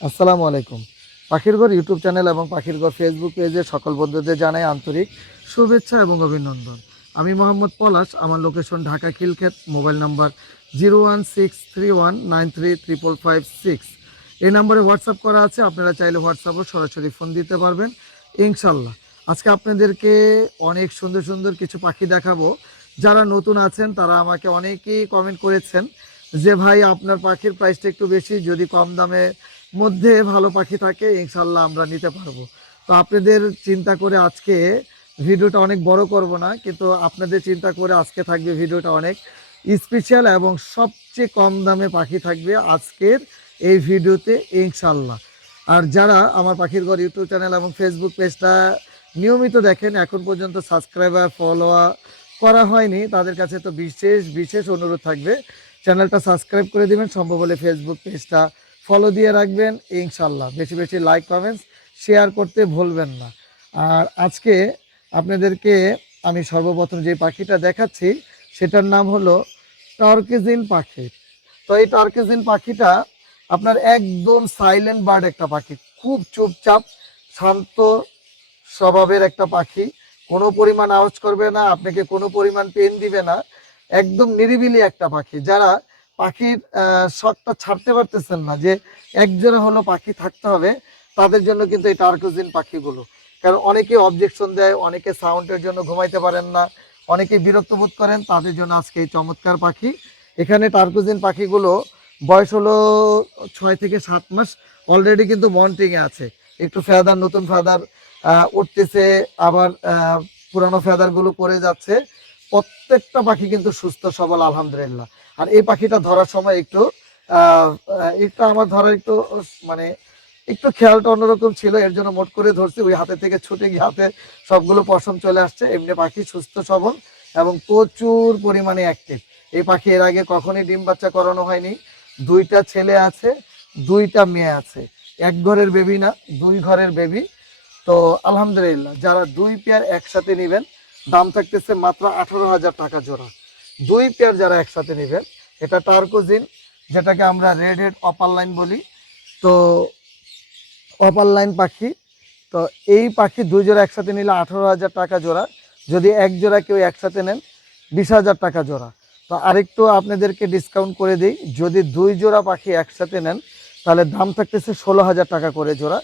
আসসালামু আলাইকুম। পাখির ঘর ইউটিউব চ্যানেল এবং পাখির ঘর ফেসবুক পেজে সকল বন্ধুদের জানাই আন্তরিক শুভেচ্ছা এবং অভিনন্দন। আমি মোহাম্মদ পলাশ, আমার location Dhaka Khilkhet, mobile number 01631935556। এই নাম্বারে হোয়াটসঅ্যাপ করা আছে, আপনারা চাইলে হোয়াটসঅ্যাপও সরাসরি ফোন দিতে পারবেন ইনশাল্লাহ। আজকে আপনাদেরকে অনেক সুন্দর সুন্দর কিছু পাখি দেখাবো। যারা নতুন আছেন তারা আমাকে অনেকেই কমেন্ট করেছেন যে ভাই আপনার পাখির প্রাইসটা একটু বেশি, যদি কম দামে মধ্যে ভালো পাখি থাকে ইনশাল্লাহ আমরা নিতে পারবো। তো আপনাদের চিন্তা করে আজকে ভিডিওটা অনেক বড় করব না, কিন্তু আপনাদের চিন্তা করে আজকে থাকবে ভিডিওটা অনেক স্পেশাল এবং সবচেয়ে কম দামে পাখি থাকবে আজকের এই ভিডিওতে ইনশাল্লাহ। আর যারা আমার পাখির ঘর ইউটিউব চ্যানেল এবং ফেসবুক পেজটা নিয়মিত দেখেন, এখন পর্যন্ত সাবস্ক্রাইবার ফলোয়ার করা হয়নি, তাদের কাছে তো বিশেষ বিশেষ অনুরোধ থাকবে চ্যানেলটা সাবস্ক্রাইব করে দিবেন, সম্ভব হলে ফেসবুক পেজটা ফলো দিয়ে রাখবেন ইনশাল্লাহ। বেশি বেশি লাইক কমেন্টস শেয়ার করতে ভুলবেন না। আর আজকে আপনাদেরকে আমি সর্বপ্রথম যে পাখিটা দেখাচ্ছি সেটার নাম হলো টার্কিজিন পাখি। তো এই টার্কিজিন পাখিটা আপনার একদম সাইলেন্ট বার্ড একটা পাখি, খুব চুপচাপ শান্ত স্বভাবের একটা পাখি। কোনো পরিমাণ আওয়াজ করবে না, আপনাকে কোনো পরিমাণ পেন দিবে না, একদম নিরিবিলি একটা পাখি। যারা পাখির শখটা ছাড়তে পারতেছেন না যে একজোড়া হলো পাখি থাকতে হবে, তাদের জন্য কিন্তু এই টার্কিজিন পাখিগুলো। কারণ অনেকে অবজেকশন দেয়, অনেকে সাউন্ডের জন্য ঘুমাইতে পারেন না, অনেকে বিরক্ত বোধ করেন, তাদের জন্য আজকে এই চমৎকার পাখি। এখানে টার্কিজিন পাখিগুলো বয়স হলো 6 থেকে 7 মাস, অলরেডি কিন্তু মন্টিংয়ে আছে। একটু ফেদার, নতুন ফেদার উঠতেছে, আবার পুরানো ফেদারগুলো পড়ে যাচ্ছে। প্রত্যেকটা পাখি কিন্তু সুস্থ সবল আলহামদুলিল্লাহ। আর এই পাখিটা ধরার সময় একটু একটু আমার ধরার একটু মানে একটু খেয়ালটা অন্যরকম ছিল, এর জন্য মোট করে ধরছি, ওই হাতে থেকে ছুটে গিয়ে হাতে সবগুলো পশম চলে আসছে। এমনি পাখি সুস্থ সবল এবং প্রচুর পরিমাণে অ্যাক্টিভ। এই পাখি এর আগে কখনই ডিম বাচ্চা করানো হয়নি। 2টা ছেলে আছে, 2টা মেয়ে আছে, এক ঘরের বেবি না, 2 ঘরের বেবি। তো আলহামদুলিল্লাহ, যারা 2 পেয়ার একসাথে নেবেন দাম থাকতেছে মাত্র 18,000 টাকা জোড়া। 2 পেয়ার যারা একসাথে নেবেন, এটা টার্কোজিন, যেটাকে আমরা রেড হেড অপার লাইন বলি। তো অপার লাইন পাখি, তো এই পাখি 2 জোড়া একসাথে নিলে 18,000 টাকা জোড়া। যদি এক জোড়া কেউ একসাথে নেন 20,000 টাকা জোড়া। তো আরেকটু আপনাদেরকে ডিসকাউন্ট করে দিই, যদি 2 জোড়া পাখি একসাথে নেন তাহলে দাম থাকতেছে 16,000 টাকা করে জোড়া।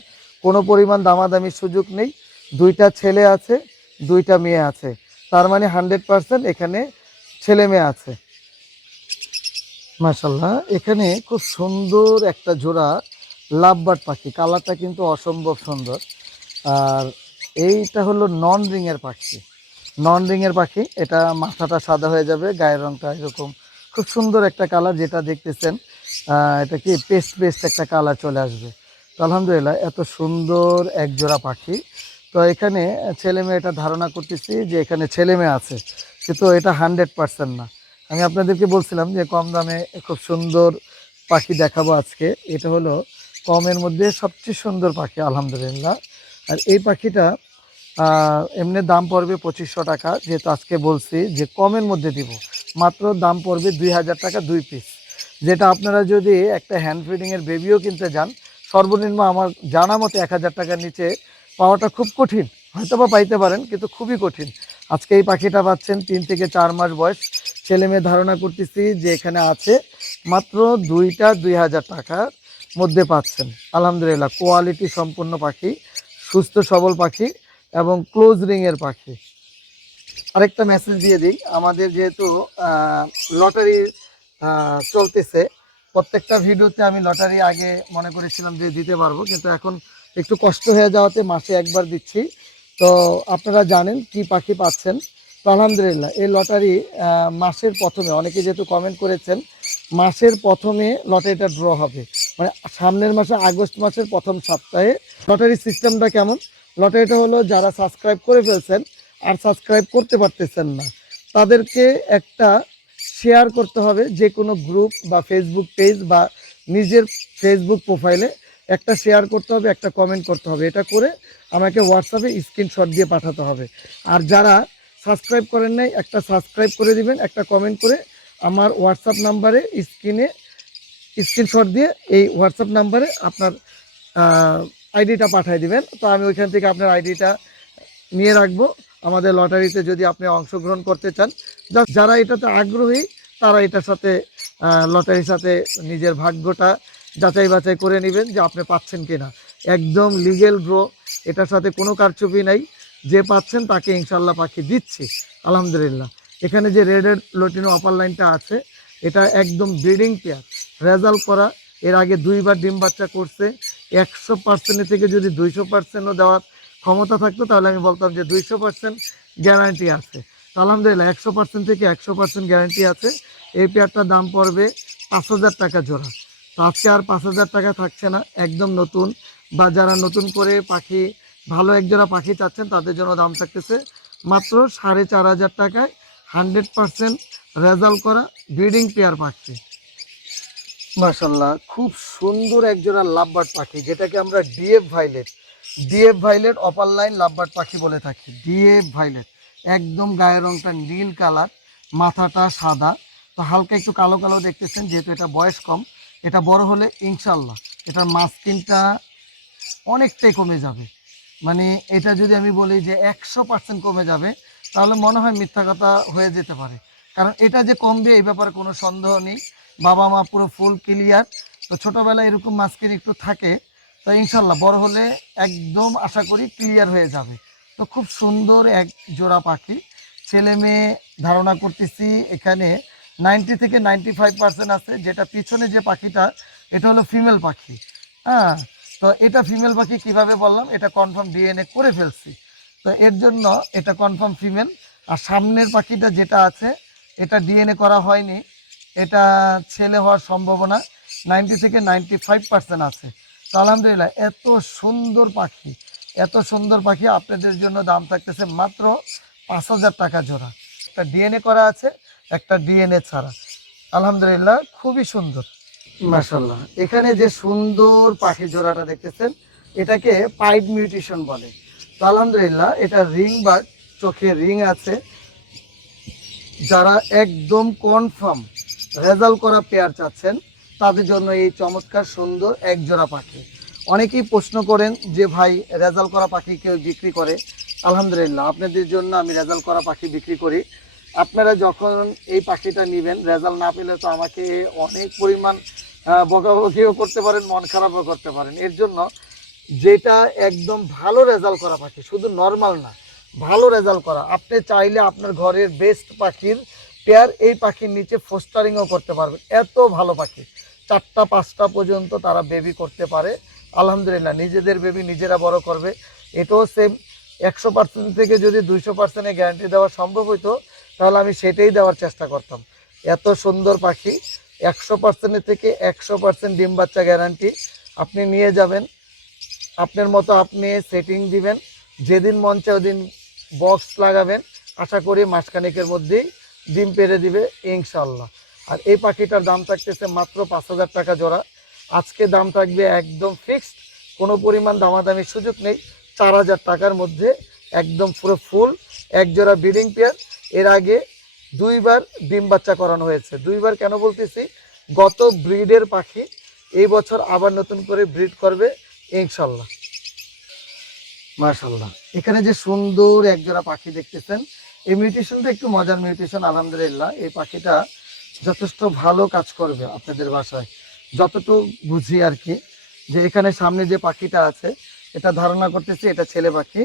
কোনো পরিমাণ দামাদামির সুযোগ নেই। 2টা ছেলে আছে, 2টা মেয়ে আছে, তার মানে 100% এখানে ছেলে মেয়ে আছে। মাশাল্লাহ, এখানে খুব সুন্দর একটা জোড়া লাভবার্ড পাখি, কালারটা কিন্তু অসম্ভব সুন্দর। আর এইটা হলো নন রিংয়ের পাখি, নন রিংয়ের পাখি। এটা মাথাটা সাদা হয়ে যাবে, গায়ের রংটা এরকম খুব সুন্দর একটা কালার, যেটা দেখতেছেন এটা কি পেস্ট পেস্ট একটা কালার চলে আসবে। তো আলহামদুলিল্লাহ, এত সুন্দর এক জোড়া পাখি। তো এখানে ছেলে মেয়ে, এটা ধারণা করতেছি যে এখানে ছেলে মেয়ে আছে, কিন্তু এটা 100% না। আমি আপনাদেরকে বলছিলাম যে কম দামে খুব সুন্দর পাখি দেখাবো আজকে। এটা হলো কমের মধ্যে সবচেয়ে সুন্দর পাখি আলহামদুলিল্লাহ। আর এই পাখিটা এমনি দাম পড়বে 2500 টাকা, যেহেতু আজকে বলছি যে কমের মধ্যে দিব, মাত্র দাম পড়বে 2,000 টাকা 2 পিস। যেটা আপনারা যদি একটা হ্যান্ড ফিডিংয়ের বেবিও কিনতে যান, সর্বনিম্ন আমার জানা মতে 1,000 টাকার নিচে পাওয়াটা খুব কঠিন। হয়তো বা পাইতে পারেন, কিন্তু খুবই কঠিন। আজকে এই পাখিটা পাচ্ছেন 3 থেকে 4 মাস বয়স, ছেলে মেয়ে ধারণা করতেছি যে এখানে আছে, মাত্র 2টা 2,000 টাকার মধ্যে পাচ্ছেন আলহামদুলিল্লাহ। কোয়ালিটি সম্পন্ন পাখি, সুস্থ সবল পাখি এবং ক্লোজ রিংয়ের পাখি। আরেকটা মেসেজ দিয়ে দিই, আমাদের যেহেতু লটারি চলতেছে, প্রত্যেকটা ভিডিওতে আমি লটারি আগে মনে করেছিলাম যে দিতে পারবো, কিন্তু এখন একটু কষ্ট হয়ে যাওয়াতে মাসে একবার দিচ্ছি। তো আপনারা জানেন কি পাখি পাচ্ছেন। তো আলহামদুলিল্লাহ, এই লটারি মাসের প্রথমে, অনেকে যেহেতু কমেন্ট করেছেন, মাসের প্রথমে লটারিটা ড্র হবে, মানে সামনের মাসে আগস্ট মাসের প্রথম সপ্তাহে। লটারি সিস্টেমটা কেমন? লটারিটা হলো, যারা সাবস্ক্রাইব করে ফেলছেন আর সাবস্ক্রাইব করতে পারতেছেন না, তাদেরকে একটা শেয়ার করতে হবে, যে কোনো গ্রুপ বা ফেসবুক পেজ বা নিজের ফেসবুক প্রোফাইলে একটা শেয়ার করতে হবে, একটা কমেন্ট করতে হবে। এটা করে আমাকে হোয়াটসঅ্যাপে স্ক্রিনশট দিয়ে পাঠাতে হবে। আর যারা সাবস্ক্রাইব করেন নাই, একটা সাবস্ক্রাইব করে দিবেন, একটা কমেন্ট করে আমার হোয়াটসঅ্যাপ নাম্বারে স্ক্রিনশট দিয়ে এই হোয়াটসঅ্যাপ নাম্বারে আপনার আইডিটা পাঠিয়ে দিবেন, তো আমি ওইখান থেকে আপনার আইডিটা নিয়ে রাখবো। আমাদের লটারিতে যদি আপনি অংশগ্রহণ করতে চান, যারা এটাতে আগ্রহী তারা এটার সাথে লটারির সাথে নিজের ভাগ্যটা যাচাই বাছাই করে নেবেন যে আপনি পাচ্ছেন কিনা। একদম লিগেল ড্র, এটার সাথে কোনো কারচুপি নাই। যে পাচ্ছেন তাকে ইনশাল্লাহ পাখি দিচ্ছি আলহামদুলিল্লাহ। এখানে যে রেডের লটিনো অপার লাইনটা আছে, এটা একদম ব্রিডিং পেয়ার, রেজাল্ট করা। এর আগে 2বার ডিম বাচ্চা করছে। 100% থেকে যদি 200%ও দেওয়ার ক্ষমতা থাকতো তাহলে আমি বলতাম যে 200% গ্যারান্টি আছে। তো আলহামদুলিল্লাহ 100% থেকে 100% গ্যারান্টি আছে। এই পেয়ারটার দাম পড়বে 5,000 টাকা জোড়া। তো আজকে আর 5,000 টাকা থাকছে না, একদম নতুন, বা যারা নতুন করে পাখি ভালো একজোড়া পাখি চাচ্ছেন তাদের জন্য দাম থাকতেছে মাত্র 4,500 টাকায়। 100% রেজাল্ট করা ব্রিডিং পেয়ার পাখি। মাশাল্লাহ, খুব সুন্দর একজোড়া লাভবার্ড পাখি, যেটাকে আমরা DF violate upper line lovebird পাখি বলে থাকি। ডিএফ ভাইলেট, একদম গায়ের রংটা নীল কালার, মাথাটা সাদা, তো হালকা একটু কালো কালো দেখতেছেন যেহেতু এটা বয়স কম। এটা বড় হলে ইনশাল্লাহ এটার মাস্কিনটা অনেকটাই কমে যাবে। মানে এটা যদি আমি বলি যে 100% কমে যাবে, তাহলে মনে হয় মিথ্যা কথা হয়ে যেতে পারে। কারণ এটা যে কমবে এই ব্যাপারে কোনো সন্দেহ নেই। বাবা মা পুরো ফুল ক্লিয়ার। তো ছোটোবেলায় এরকম মাস্কিন একটু থাকে, তো ইনশাল্লাহ বড় হলে একদম আশা করি ক্লিয়ার হয়ে যাবে। তো খুব সুন্দর এক জোড়া পাখি। ছেলে মেয়ে ধারণা করতেছি এখানে 90 থেকে 95% আছে। যেটা পিছনে যে পাখিটা, এটা হলো ফিমেল পাখি। হ্যাঁ, তো এটা ফিমেল পাখি কিভাবে বললাম, এটা কনফার্ম ডিএনএ করে ফেলছি, তো এর জন্য এটা কনফার্ম ফিমেল। আর সামনের পাখিটা যেটা আছে এটা ডিএনএ করা হয়নি, এটা ছেলে হওয়ার সম্ভাবনা 90 থেকে 95% আছে। তো আলহামদুলিল্লাহ এত সুন্দর পাখি, এত সুন্দর পাখি আপনাদের জন্য দাম থাকতেছে মাত্র 5,000 টাকা জোড়া। একটা ডিএনএ করা আছে, একটা ডিএনএ ছাড়া। আলহামদুলিল্লাহ খুবই সুন্দর। মাশাআল্লাহ, এখানে যে সুন্দর পাখি জোড়াটা দেখতেছেন এটাকে পাইড মিউটেশন বলে। তো আলহামদুলিল্লাহ এটা রিং বা চোখে রিং আছে। যারা একদম কনফার্ম রেজাল্ট করা পেয়ার চাচ্ছেন তাদের জন্য এই চমৎকার সুন্দর এক জোড়া পাখি। অনেকেই প্রশ্ন করেন যে ভাই রেজাল্ট করা পাখি কেউ বিক্রি করে? আলহামদুলিল্লাহ আপনাদের জন্য আমি রেজাল্ট করা পাখি বিক্রি করি। আপনারা যখন এই পাখিটা নেবেন, রেজাল্ট না পেলে তো আমাকে অনেক পরিমাণ বকাবকিও করতে পারেন, মন খারাপও করতে পারেন। এর জন্য যেটা একদম ভালো রেজাল্ট করা পাখি, শুধু নর্মাল না, ভালো রেজাল্ট করা, আপনি চাইলে আপনার ঘরের বেস্ট পাখির পেয়ার এই পাখির নিচে ফোস্টারিংও করতে পারবেন। এত ভালো পাখি, 4টা 5টা পর্যন্ত তারা বেবি করতে পারে। আলহামদুলিল্লাহ নিজেদের বেবি নিজেরা বড় করবে। এটাও সেম। 100% থেকে যদি 200% গ্যারান্টি দেওয়া সম্ভব হইতো তাহলে আমি সেটাই দেওয়ার চেষ্টা করতাম। এত সুন্দর পাখি, 100% থেকে 100% ডিম বাচ্চা গ্যারান্টি। আপনি নিয়ে যাবেন, আপনার মতো আপনি সেটিং দিবেন, যেদিন মন চায় ওদিন বক্স লাগাবেন, আশা করি মাসখানেকের মধ্যেই ডিম পেড়ে দিবে ইনশাল্লাহ। আর এই পাখিটার দাম থাকতেছে মাত্র 5,000 টাকা জোড়া। আজকে দাম থাকবে একদম ফিক্সড, কোনো পরিমাণ দামাদামির সুযোগ নেই। 4,000 টাকার মধ্যে একদম পুরো ফুল এক জোড়া ব্রিডিং পেয়ার। এর আগে 2বার ডিম বাচ্চা করানো হয়েছে। 2বার কেন বলতেছি, গত ব্রিডের পাখি এই বছর আবার নতুন করে ব্রিড করবে ইনশাল্লাহ। মাশাআল্লাহ, এখানে যে সুন্দর একজোড়া পাখি দেখতেছেন, এই মিউটেশনটা একটু মজার মিউটেশন। আলহামদুলিল্লাহ এই পাখিটা যথেষ্ট ভালো কাজ করবে আপনাদের বাসায়, যতটুকু বুঝি আর কি। যে এখানে সামনে যে পাখিটা আছে এটা ধারণা করতেছি এটা ছেলে পাখি।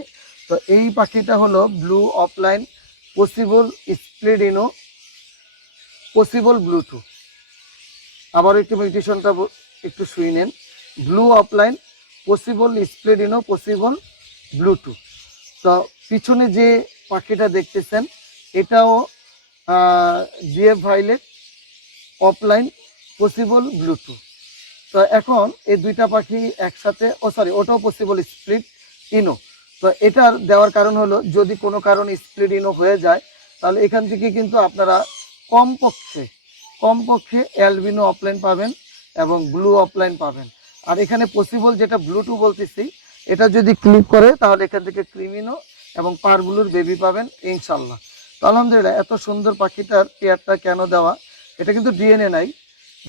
তো এই পাখিটা হলো blue opaline possible split ino possible blue two. আবার একটু মিউটেশনটা একটু শুই নেন। Blue opaline possible split ino possible blue two. তো পিছনে যে পাখিটা দেখতেছেন এটাও DF violet opaline possible blue two. তো এখন এই দুইটা পাখি একসাথে, ওটাও পসিবল স্প্লিট ইনো। তো এটার দেওয়ার কারণ হলো যদি কোনো কারণে স্প্লিট ইনো হয়ে যায় তাহলে এখান থেকে কিন্তু আপনারা কমপক্ষে অ্যালবিনো অফলাইন পাবেন এবং ব্লু অফলাইন পাবেন। আর এখানে পসিবল যেটা ব্লুটু বলতেছি, এটা যদি ক্লিক করে তাহলে এখান থেকে ক্রিমিনো এবং পারগুলোর বেবি পাবেন ইনশাল্লাহ। তো আলহামদুলিল্লাহ এত সুন্দর পাখিটার পেয়ারটা কেন দেওয়া, এটা কিন্তু ডিএনএ নাই।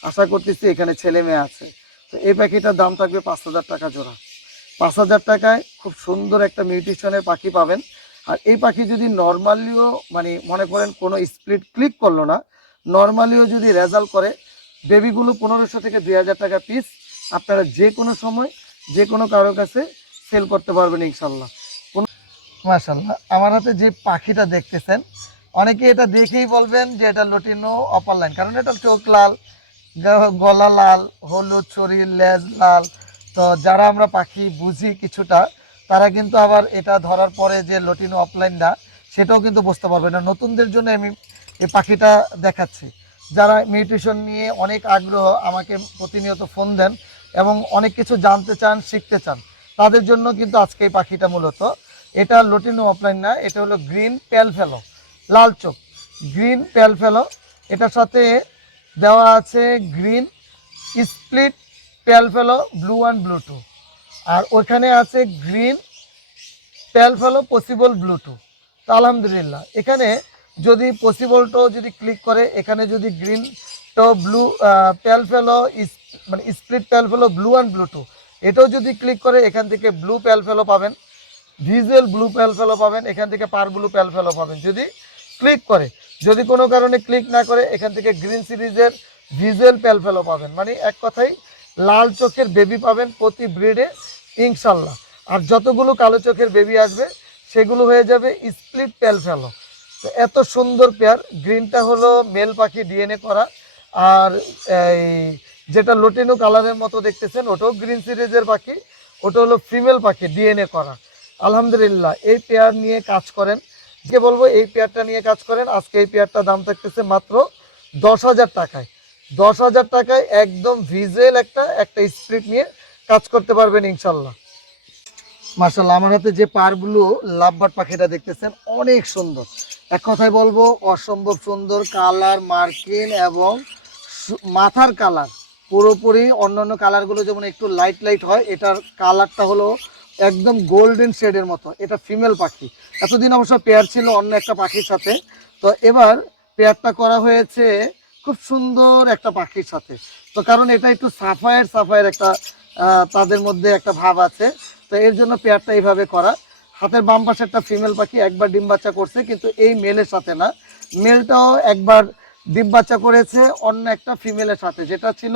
আশা করতেছি এখানে ছেলে মেয়ে আছে। তো এই পাখিটার দাম থাকবে 5,000 টাকা জোড়া। 5,000 টাকায় খুব সুন্দর একটা মিউটেশনের পাখি পাবেন। আর এই পাখি যদি নর্মালিও মানে মনে করেন কোনো স্প্লিট ক্লিক করলো না, নর্মালিও যদি রেজাল্ট করে, বেবিগুলো 1500 থেকে 2000 টাকা পিস। আপনারা যে কোনো সময় যে কোনো কারোর কাছে সেল করতে পারবেন ইনশাল্লাহ। মাশাআল্লাহ, আমার হাতে যে পাখিটা দেখতেছেন, অনেকে এটা দেখেই বলবেন যে এটা লটিনো অপার লাইন, কারণ এটা চোখ লাল, গলা লাল, হলুদ শরীর, লেজ লাল। তো যারা আমরা পাখি বুঝি কিছুটা, তারা কিন্তু আবার এটা ধরার পরে যে লটিনো অফলাইনটা, সেটাও কিন্তু বুঝতে পারবে না। নতুনদের জন্য আমি এই পাখিটা দেখাচ্ছি। যারা মিউটেশন নিয়ে অনেক আগ্রহ, আমাকে প্রতিনিয়ত ফোন দেন এবং অনেক কিছু জানতে চান, শিখতে চান, তাদের জন্য কিন্তু আজকে এই পাখিটা মূলত। এটা লটিনো অফলাইন না, এটা হলো গ্রিন পেল ফেলো, লাল চোখ, গ্রিন পেল ফেলো। এটার সাথে দেওয়া আছে গ্রিন স্প্লিট পেল ফেলো ব্লু অ্যান্ড ব্লু টু, আর ওইখানে আছে গ্রিন পেল ফেলো পসিবল ব্লু টু। তো আলহামদুলিল্লাহ, এখানে যদি পসিবলটো যদি ক্লিক করে, এখানে যদি গ্রিন তো ব্লু পেল ফেলো মানে স্প্লিট পেল ফেলো ব্লু অ্যান্ড ব্লু টু, এটাও যদি ক্লিক করে, এখান থেকে ব্লু পেল ফেলো পাবেন, ভিজুয়াল ব্লু পেল ফেলো পাবেন, এখান থেকে পার ব্লু পেল ফেলো পাবেন যদি ক্লিক করে। যদি কোনো কারণে ক্লিক না করে, এখান থেকে গ্রিন সিরিজের ভিজুয়াল পেল ফেলো পাবেন। মানে এক কথাই লাল চোখের বেবি পাবেন প্রতি ব্রিডে ইনশাল্লাহ। আর যতগুলো কালো চোখের বেবি আসবে, সেগুলো হয়ে যাবে স্প্লিট পেল ফেলো। তো এত সুন্দর পেয়ার। গ্রিনটা হলো মেল পাখি, ডিএনএ করা। আর এই যেটা লটিনো কালারের মতো দেখতেছেন, ওটাও গ্রিন সিরিজের পাখি, ওটা হলো ফিমেল পাখি, ডিএনএ করা। আলহামদুলিল্লাহ, এই পেয়ার নিয়ে কাজ করেন, যে বলবো এই পেয়ারটা নিয়ে কাজ করেন। আজকে এই পেয়ারটার দাম থাকতেছে মাত্র 10,000 টাকায়। 10,000 টাকায় একদম ভিজুয়াল একটা স্প্লিট নিয়ে কাজ করতে পারবেন ইনশাল্লাহ। মার্শাল্লাহ, আমার হাতে যে পারগুলো লাভবার্ড পাখিটা দেখতেছেন, অনেক সুন্দর। এক কথায় বলবো অসম্ভব সুন্দর কালার, মার্কিন এবং মাথার কালার পুরোপুরি। অন্যান্য কালারগুলো যেমন একটু লাইট লাইট হয়, এটার কালারটা হলো একদম গোল্ডেন শেডের মতো। এটা ফিমেল পাখি। এতদিন অবশ্য পেয়ার ছিল অন্য একটা পাখির সাথে, তো এবার পেয়ারটা করা হয়েছে খুব সুন্দর একটা পাখির সাথে। তো কারণ এটা একটু সাফায়ের সাফায়ের একটা তাদের মধ্যে একটা ভাব আছে, তো এর জন্য পেয়ারটা এইভাবে করা। হাতের বাম পাশে একটা ফিমেল পাখি একবার ডিম বাচ্চা করছে, কিন্তু এই মেলের সাথে না, মেলটাও একবার ডিম বাচ্চা করেছে অন্য একটা ফিমেলের সাথে, যেটা ছিল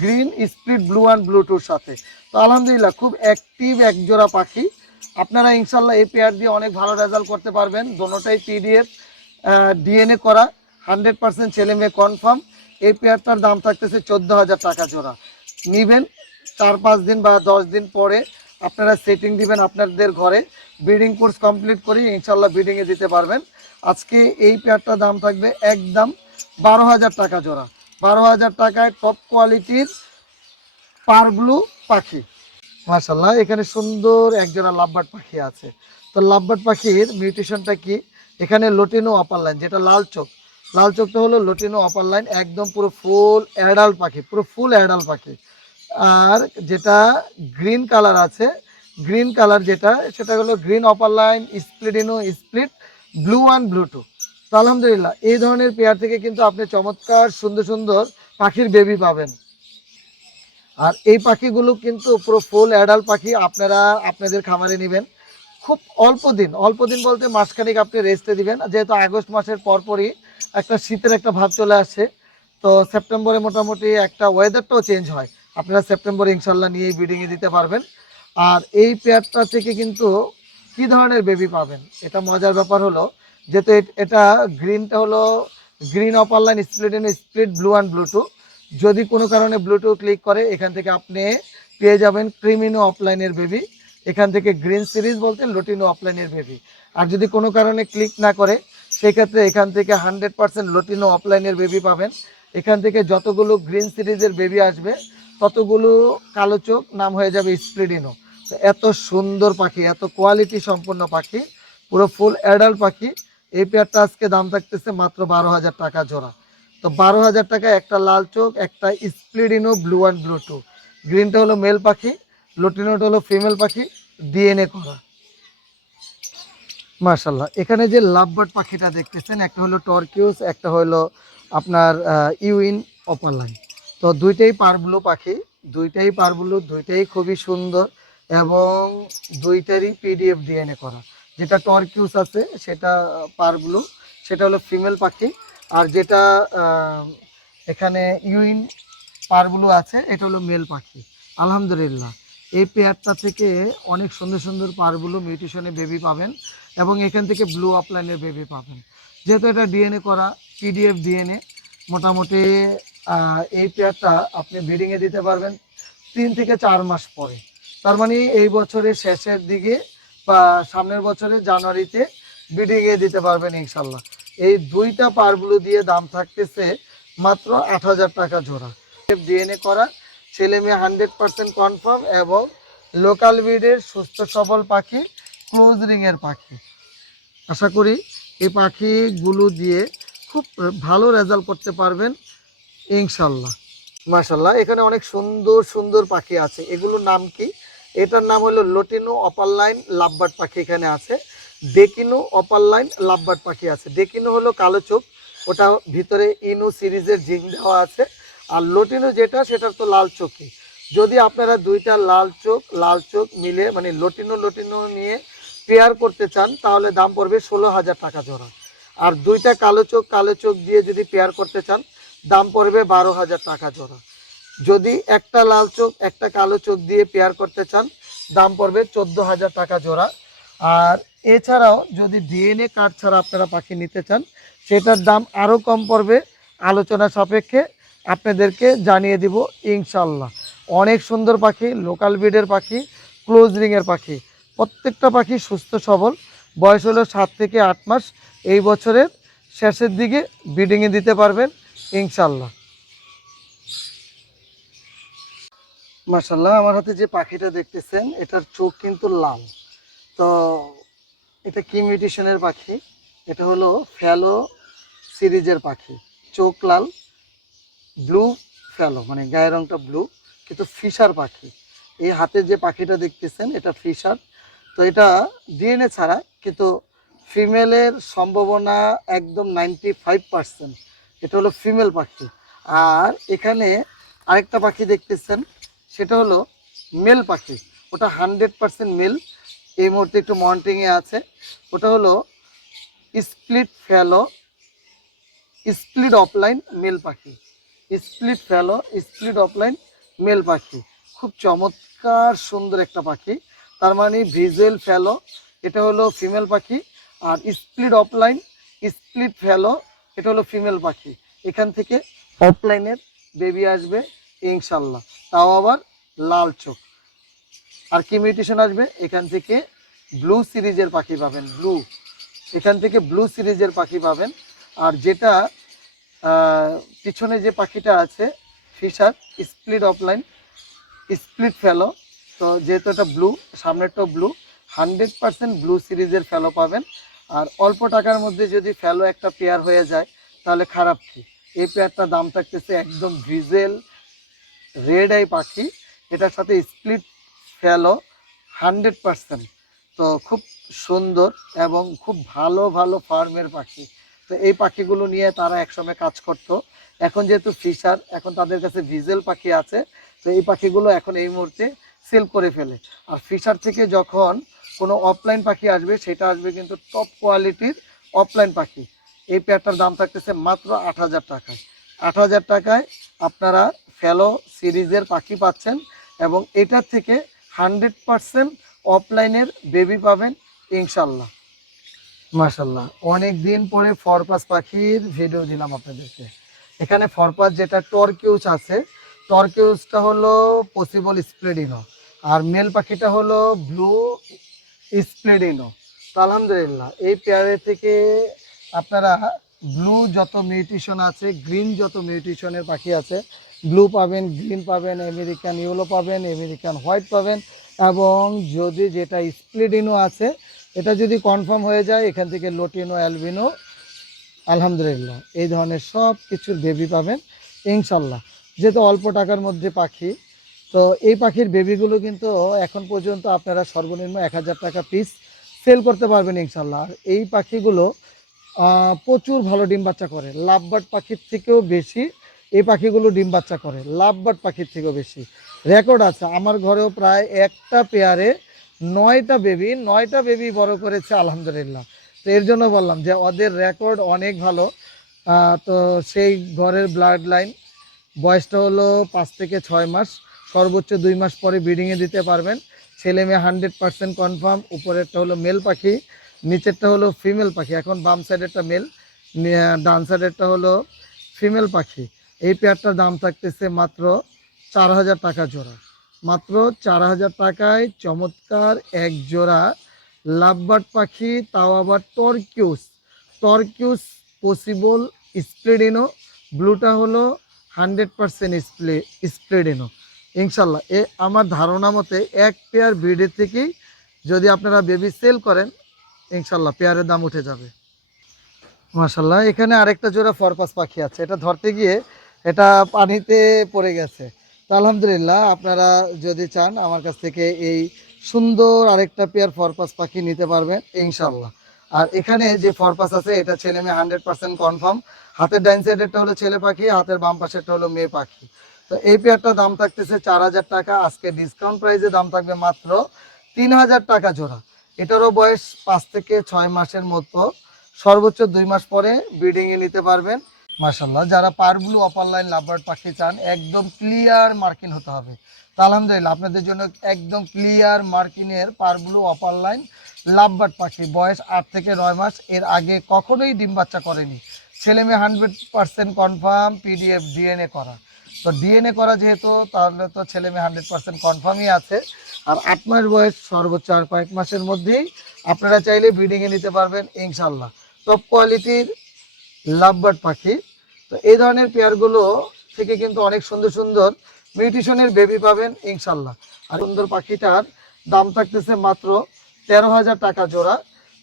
গ্রিন স্প্লিট ব্লু অ্যান্ড ব্লুটুর সাথে। তো আলহামদুলিল্লাহ, খুব অ্যাক্টিভ একজোড়া পাখি। আপনারা ইনশাল্লাহ এই পেয়ার দিয়ে অনেক ভালো রেজাল্ট করতে পারবেন। দোনোটাই পিডিএফ ডিএনএ করা, 100% ছেলে মেয়ে কনফার্ম। এই পেয়ারটার দাম থাকতেছে 14,000 টাকা জোড়া। নিবেন 4-5 দিন বা 10 দিন পরে আপনারা সেটিং দিবেন আপনাদের ঘরে, ব্রিডিং কোর্স কমপ্লিট করে ইনশাল্লাহ ব্রিডিংয়ে দিতে পারবেন। আজকে এই পেয়ারটার দাম থাকবে একদম 12,000 টাকা জোড়া। 12,000 টাকায় টপ কোয়ালিটির পার ব্লু পাখি। মাশাল্লাহ, এখানে সুন্দর একজোড়া লাভবার্ড পাখি আছে। তো লাভবার্ড পাখির মিউটেশনটা কি? এখানে লটিনো আপার লাইন, যেটা লাল চোখ, লাল চোখটা হলো লটিনো আপার লাইন, একদম পুরো ফুল অ্যাডাল্ট পাখি, পুরো ফুল অ্যাডাল্ট পাখি। আর যেটা গ্রিন কালার আছে, গ্রিন কালার যেটা, সেটা হলো গ্রিন আপার লাইন স্প্লিটিনো split blue and blue two. তো আলহামদুলিল্লাহ, এই ধরনের পেয়ার থেকে কিন্তু আপনি চমৎকার সুন্দর সুন্দর পাখির বেবি পাবেন। আর এই পাখিগুলো কিন্তু পুরো ফুল অ্যাডাল্ট পাখি। আপনারা আপনাদের খামারে নেবেন, খুব অল্প দিন বলতে মাসখানিক আপনি রেস্টে দিবেন, যেহেতু আগস্ট মাসের পরপরই একটা শীতের একটা ভাব চলে আসছে। তো সেপ্টেম্বরে মোটামুটি একটা ওয়েদারটাও চেঞ্জ হয়, আপনারা সেপ্টেম্বরে ইনশাল্লাহ নিয়ে ব্রিডিংয়ে দিতে পারবেন। আর এই পেয়ারটা থেকে কিন্তু কী ধরনের বেবি পাবেন, এটা মজার ব্যাপার হলো, যেহেতু এটা গ্রিনটা হলো গ্রিন অপার line split blue and blue two. যদি কোনো কারণে ব্লুটুথ ক্লিক করে, এখান থেকে আপনি পেয়ে যাবেন ক্রিমিনো অফলাইনের বেবি, এখান থেকে গ্রিন সিরিজ বলতে লটিনো অফলাইনের বেবি। আর যদি কোনো কারণে ক্লিক না করে, সেক্ষেত্রে এখান থেকে 100% লটিনো অফলাইনের বেবি পাবেন। এখান থেকে যতগুলো গ্রিন সিরিজের বেবি আসবে, ততগুলো কালো চোখ নাম হয়ে যাবে স্প্লিডিনো। তো এত সুন্দর পাখি, এত কোয়ালিটি সম্পন্ন পাখি, পুরো ফুল অ্যাডাল্ট পাখি। এই পেয়ারটা আজকে দাম থাকতেছে মাত্র 12,000 টাকা জোড়া। তো 12,000 টাকায় একটা লাল চোখ, একটা স্প্লিডিনো ব্লু অ্যান্ড ব্লু টু। গ্রিনটা হলো মেল পাখি, লটিনোটা হলো ফিমেল পাখি, ডিএনএ করা। মাশাল্লাহ, এখানে যে লাভবার্ড পাখিটা দেখতেছেন, একটা হলো টর্কিউস, একটা হলো আপনার ইউইন অপারলাইন। তো দুইটাই পার ব্লু পাখি। দুইটাই পারগুলো দুইটাই খুবই সুন্দর এবং দুইটারই পিডিএফ ডিএনএ করা। যেটা টর্কিউস আছে সেটা পারগুলো, সেটা হলো ফিমেল পাখি। আর যেটা এখানে ইউইন পারগুলো আছে এটা হলো মেল পাখি। আলহামদুলিল্লাহ এই পেয়ারটা থেকে অনেক সুন্দর সুন্দর পারগুলো মিউটেশনে বেবি পাবেন এবং এখান থেকে ব্লু আপলাইনের বেবি পাবেন। যেহেতু এটা ডিএনএ করা, পিডিএফ ডিএনএ, মোটামুটি এই পেয়ারটা আপনি ব্রিডিংয়ে দিতে পারবেন 3 থেকে 4 মাস পরে। তার মানে এই বছরের শেষের দিকে বা সামনের বছরের জানুয়ারিতে ব্রিডিংয়ে দিতে পারবেন ইনশাল্লাহ। এই দুইটা পারগুলো দিয়ে দাম থাকতেছে মাত্র 8,000 টাকা জোড়া। ডিএনএ করা, ছেলে মেয়ে 100% কনফার্ম এবং লোকাল ব্রিডের সুস্থ সবল পাখি, ক্লোজ রিংয়ের পাখি। আশা করি এই পাখিগুলো দিয়ে খুব ভালো রেজাল্ট করতে পারবেন ইনশাল্লাহ। মাশাল্লাহ এখানে অনেক সুন্দর সুন্দর পাখি আছে। এগুলোর নাম কি? এটার নাম হলো লটিনো অপারলাইন লাভবার্ড পাখি এখানে আছে। ডেকিনো অপারলাইন লাভবার্ড পাখি আছে। ডেকিনো হলো কালো চোখ, ওটা ভিতরে ইনু সিরিজের জিং দেওয়া আছে। আর লটিনো যেটা সেটা তো লাল চোখই। যদি আপনারা দুইটা লাল চোখ মিলে মানে লটিনো লটিনো নিয়ে পেয়ার করতে চান তাহলে দাম পড়বে 16,000 টাকা জোড়া। আর দুইটা কালো চোখ দিয়ে যদি পেয়ার করতে চান দাম পড়বে 12,000 টাকা জোড়া। যদি একটা লাল চোখ একটা কালো চোখ দিয়ে পেয়ার করতে চান দাম পড়বে 14,000 টাকা জোড়া। আর এছাড়াও যদি ডিএনএ কার্ড ছাড়া আপনারা পাখি নিতে চান সেটার দাম আরও কম পড়বে, আলোচনা সাপেক্ষে আপনাদেরকে জানিয়ে দিব ইনশাল্লাহ। অনেক সুন্দর পাখি, লোকাল ব্রিডের পাখি, ক্লোজ রিংয়ের পাখি। প্রত্যেকটা পাখি সুস্থ সবল, বয়স হলো 7 থেকে 8 মাস। এই বছরের শেষের দিকে ব্রিডিংয়ে দিতে পারবেন ইনশাল্লাহ। মাশাল্লাহ আমার হাতে যে পাখিটা দেখতেছেন এটার চোখ কিন্তু লাল। তো এটা কি মিউটেশনের পাখি? এটা হলো ফ্যালো সিরিজের পাখি। চোখ লাল, ব্লু ফ্যালো মানে গায়ের রংটা ব্লু, কিন্তু ফিশার পাখি। এই হাতে যে পাখিটা দেখতেছেন এটা ফিশার। তো এটা ডিএনএ ছাড়া, কিন্তু ফিমেলের সম্ভাবনা একদম 95%। এটা হলো ফিমেল পাখি। আর এখানে আরেকটা পাখি দেখতেছেন সেটা হলো মেল পাখি। ওটা 100% মেল, এই মুহূর্তে একটু মন্টিংয়ে আছে। ওটা হলো split fallow split opaline male পাখি। Split fallow split opaline male পাখি খুব চমৎকার সুন্দর একটা পাখি। তার মানে ভিজুয়াল ফ্যালো এটা হলো ফিমেল পাখি, আর স্প্লিট অফলাইন স্প্লিট ফ্যালো এটা হলো ফিমেল পাখি। এখান থেকে অফলাইনের বেবি আসবে ইনশাল্লাহ, তাও আবার লাল চোখ। আর কি মিউটেশন আসবে? এখান থেকে ব্লু সিরিজের পাখি পাবেন, এখান থেকে ব্লু সিরিজের পাখি পাবেন। আর যেটা পিছনে যে পাখিটা আছে ফিশার স্প্লিট অফলাইন স্প্লিট ফেলো, তো যেহেতু এটা ব্লু, সামনেরটাও ব্লু, 100% ব্লু সিরিজের ফেলো পাবেন। আর অল্প টাকার মধ্যে যদি ফেলো একটা পেয়ার হয়ে যায় তাহলে খারাপ কি? এই পেয়ারটার দাম থাকতেছে একদম ভিজেল রেড আই পাখি, এটার সাথে স্প্লিট ফেলো 100%। তো খুব সুন্দর এবং খুব ভালো ভালো ফার্মের পাখি। তো এই পাখিগুলো নিয়ে তারা একসময় কাজ করত। এখন যেহেতু ফিশার, এখন তাদের কাছে ভিজেল পাখি আছে, তো এই পাখিগুলো এখন এই মুহূর্তে সেল করে ফেলে। আর ফিশার থেকে যখন কোনো অফলাইন পাখি আসবে সেটা আসবে কিন্তু টপ কোয়ালিটির অফলাইন পাখি। এই পেয়ারটার দাম থাকতেছে মাত্র 8,000 টাকায়। 8,000 টাকায় আপনারা ফেলো সিরিজের পাখি পাচ্ছেন এবং এটার থেকে 100% অফলাইনের বেবি পাবেন ইনশাল্লাহ। মাশাল্লাহ অনেক দিন পরে ফরপাস পাখির ভিডিও দিলাম আপনাদেরকে। এখানে ফরপাস যেটা টর্কিউস আছে, টর্কিউসটা হলো পসিবল স্প্লেডিনো, আর মেল পাখিটা হলো ব্লু স্প্লেডিনো। তো আলহামদুলিল্লাহ এই পেয়ারের থেকে আপনারা ব্লু যত মিউটেশন আছে, গ্রিন যত মিউটেশনের পাখি আছে, ব্লু পাবেন, গ্রিন পাবেন, আমেরিকান ইয়েলো পাবেন, আমেরিকান হোয়াইট পাবেন, এবং যদি যেটা স্প্লিডিনো আছে এটা যদি কনফার্ম হয়ে যায় এখান থেকে লোটিনো অ্যালবিনো, আলহামদুলিল্লাহ এই ধরনের সব কিছুর বেবি পাবেন ইনশাল্লাহ। যেহেতু অল্প টাকার মধ্যে পাখি, তো এই পাখির বেবিগুলো কিন্তু এখন পর্যন্ত আপনারা সর্বনিম্ন 1,000 টাকা পিস সেল করতে পারবেন ইনশাল্লাহ। আর এই পাখিগুলো প্রচুর ভালো ডিম বাচ্চা করে, লাভবার্ড পাখির থেকেও বেশি এই পাখিগুলো ডিম বাচ্চা করে লাভবার্ড পাখির থেকেও বেশি। রেকর্ড আছে আমার ঘরেও প্রায় একটা পেয়ারে 9টা বেবি বড় করেছে আলহামদুলিল্লাহ। তো এর জন্য বললাম যে ওদের রেকর্ড অনেক ভালো। তো সেই ঘরের ব্লাড লাইন বয়সটা হলো 5 থেকে 6 মাস, সর্বোচ্চ 2 মাস পরে ব্রিডিংয়ে দিতে পারবেন। ছেলে মেয়ে 100% কনফার্ম। উপরেরটা হলো মেল পাখি, নিচেরটা হলো ফিমেল পাখি। এখন বাম সাইডেরটা মেল, ডান সাইডেরটা হলো ফিমেল পাখি। এই পেয়ারটার দাম থাকতেছে মাত্র 4,000 টাকা জোড়া। মাত্র 4,000 টাকায় চমৎকার এক জোড়া লাভবার্ড পাখি, তাও আবার টর্কিউস পসিবল স্প্লিডিনো। ব্লুটা হলো 100% স্প্লিডিনো ইনশাল্লাহ। আমার ধারণা মতে এক পেয়ার ব্রিডের থেকেই যদি আপনারা বেবি সেল করেন ইনশাল্লাহ পেয়ারের দাম উঠে যাবে। মাশাল্লাহ, এখানে আরেকটা জোড়া ফরপাস পাখি আছে, এটা ধরতে গিয়ে এটা পানিতে পড়ে গেছে। তো আলহামদুলিল্লাহ, আপনারা যদি চান আমার কাছ থেকে এই সুন্দর আরেকটা পেয়ার ফরপাস পাখি নিতে পারবেন ইনশাল্লাহ। আর এখানে যে ফরপাস আছে এটা ছেলে মেয়ে 100% কনফার্ম। হাতের ডাইন সাইডেরটা হলো ছেলে পাখি, হাতের বাম পাশেরটা হলো মেয়ে পাখি। তো এই পেয়ারটার দাম থাকতেছে 4,000 টাকা। আজকে ডিসকাউন্ট প্রাইসে দাম থাকবে মাত্র 3,000 টাকা জোড়া। এটারও বয়স 5 থেকে 6 মাসের মতো, সর্বোচ্চ 2 মাস পরে ব্রিডিংয়ে নিতে পারবেন। মাশাল্লাহ, যারা পারব্লু অপার লাইন লাভবার্ড পাখি চান একদম ক্লিয়ার মার্কিন হতে হবে, তো আলহামদুলিল্লাহ আপনাদের জন্য একদম ক্লিয়ার মার্কিনের পারব্লু অপার লাইন লাভবার্ড পাখি। বয়স 8 থেকে 9 মাস, এর আগে কখনোই ডিম বাচ্চা করেনি। ছেলে মেয়ে 100% কনফার্ম, পিডিএফ ডিএনএ করা। তো ডিএনএ করা যেহেতু, তাহলে তো ছেলে মেয়ে 100% কনফার্মই আছে। আর 8 মাস বয়স সর্বোচ্চ, আর কয়েক মাসের মধ্যেই আপনারা চাইলে ব্রিডিংয়ে নিতে পারবেন ইনশাল্লাহ। টপ কোয়ালিটির লাভবার্ড পাখি। তো এই ধরনের পেয়ারগুলো থেকে কিন্তু অনেক সুন্দর সুন্দর মিউটেশনের বেবি পাবেন ইনশাল্লাহ। আর সুন্দর পাখিটার দাম থাকতেছে মাত্র 13,000 টাকা জোড়া।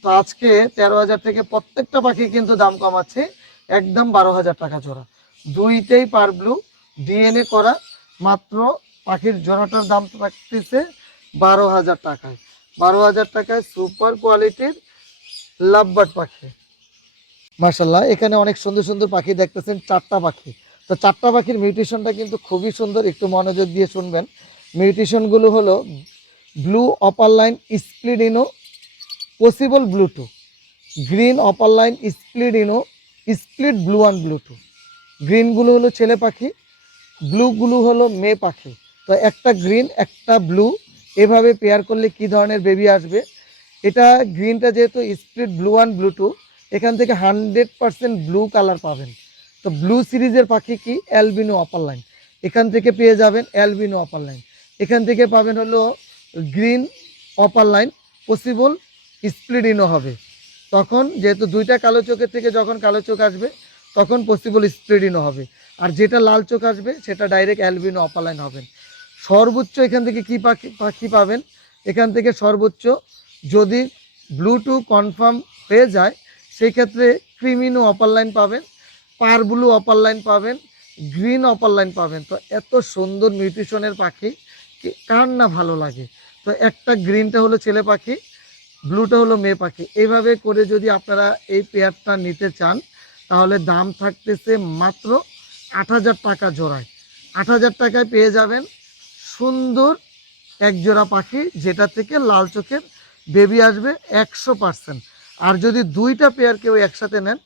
তো আজকে 13,000 থেকে প্রত্যেকটা পাখি কিন্তু দাম কমাচ্ছে, একদম 12,000 টাকা জোড়া। দুইটাই পারব্লু ডিএনএ করা। মাত্র পাখির জোড়াটার দাম থাকতেছে 12,000 টাকায়। 12,000 টাকায় সুপার কোয়ালিটির লাভবার্ড পাখি। মাশাল্লাহ, এখানে অনেক সুন্দর সুন্দর পাখি দেখতেছেন, 4টা পাখি। তো 4টা পাখির মিউটেশনটা কিন্তু খুবই সুন্দর, একটু মনোযোগ দিয়ে শুনবেন। মিউটেশনগুলো হলো blue opaline split ino possible blue two, green upper line split ino split blue one blue two. গ্রিনগুলো হলো ছেলে পাখি, ব্লুগুলো হলো মেয়ে পাখি। তো একটা গ্রিন একটা ব্লু এভাবে পেয়ার করলে কি ধরনের বেবি আসবে। এটা গ্রিনটা যেহেতু split blue one blue two, এখান থেকে 100% ব্লু কালার পাবেন। তো ব্লু সিরিজের পাখি কি অ্যালবিনো অপার লাইন, এখান থেকে পেয়ে যাবেন অ্যালবিনো অপার লাইন। এখান থেকে পাবেন হলো গ্রিন অপার লাইন পসিবল স্প্লিডিনো হবে। তখন যেহেতু দুইটা কালো চোখের থেকে যখন কালো চোখ আসবে তখন পসিবল স্প্লিডিনো হবে। আর যেটা লাল চোখ আসবে সেটা ডাইরেক্ট অ্যালবিনো অপার লাইন হবেন। সর্বোচ্চ এখান থেকে কি পাখি পাবেন, এখান থেকে সর্বোচ্চ যদি ব্লু টু কনফার্ম হয়ে যায় সেই ক্ষেত্রে ক্রিমিনো অপার লাইন পাবেন, পারব্লু অপার লাইন পাবেন, গ্রিন অপার লাইন পাবেন। তো এত সুন্দর মিউটেশনের পাখি কার না ভালো লাগে। তো একটা গ্রিনটা হলো ছেলে পাখি, ব্লুটা হলো মেয়ে পাখি। এইভাবে করে যদি আপনারা এই পেয়ারটা নিতে চান তাহলে দাম থাকতেছে মাত্র 8,000 টাকা জোড়ায়। 8,000 টাকায় পেয়ে যাবেন সুন্দর এক জোড়া পাখি, যেটা থেকে লাল চোখের বেবি আসবে 100%। আর যদি দুইটা পেয়ার কেউ একসাথে নেন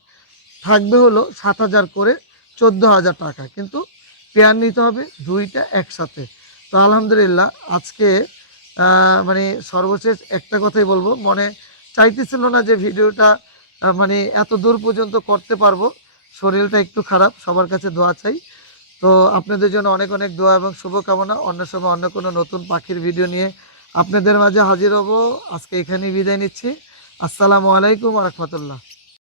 থাকবে হলো 7,000 করে, 14,000 টাকা। কিন্তু পেয়ার নিতে হবে দুইটা একসাথে। তো আলহামদুলিল্লাহ আজকে মানে সর্বশেষ একটা কথাই বলবো, মনে চাইতেছিল না যে ভিডিওটা মানে এত দূর পর্যন্ত করতে পারবো। শরীরটা একটু খারাপ, সবার কাছে দোয়া চাই। তো আপনাদের জন্য অনেক অনেক দোয়া এবং শুভকামনা। অন্য সময় অন্য কোনো নতুন পাখির ভিডিও নিয়ে আপনাদের মাঝে হাজির হব। আজকে এখানেই বিদায় নিচ্ছি। আসসালামু আলাইকুম ওয়া রাহমাতুল্লাহ।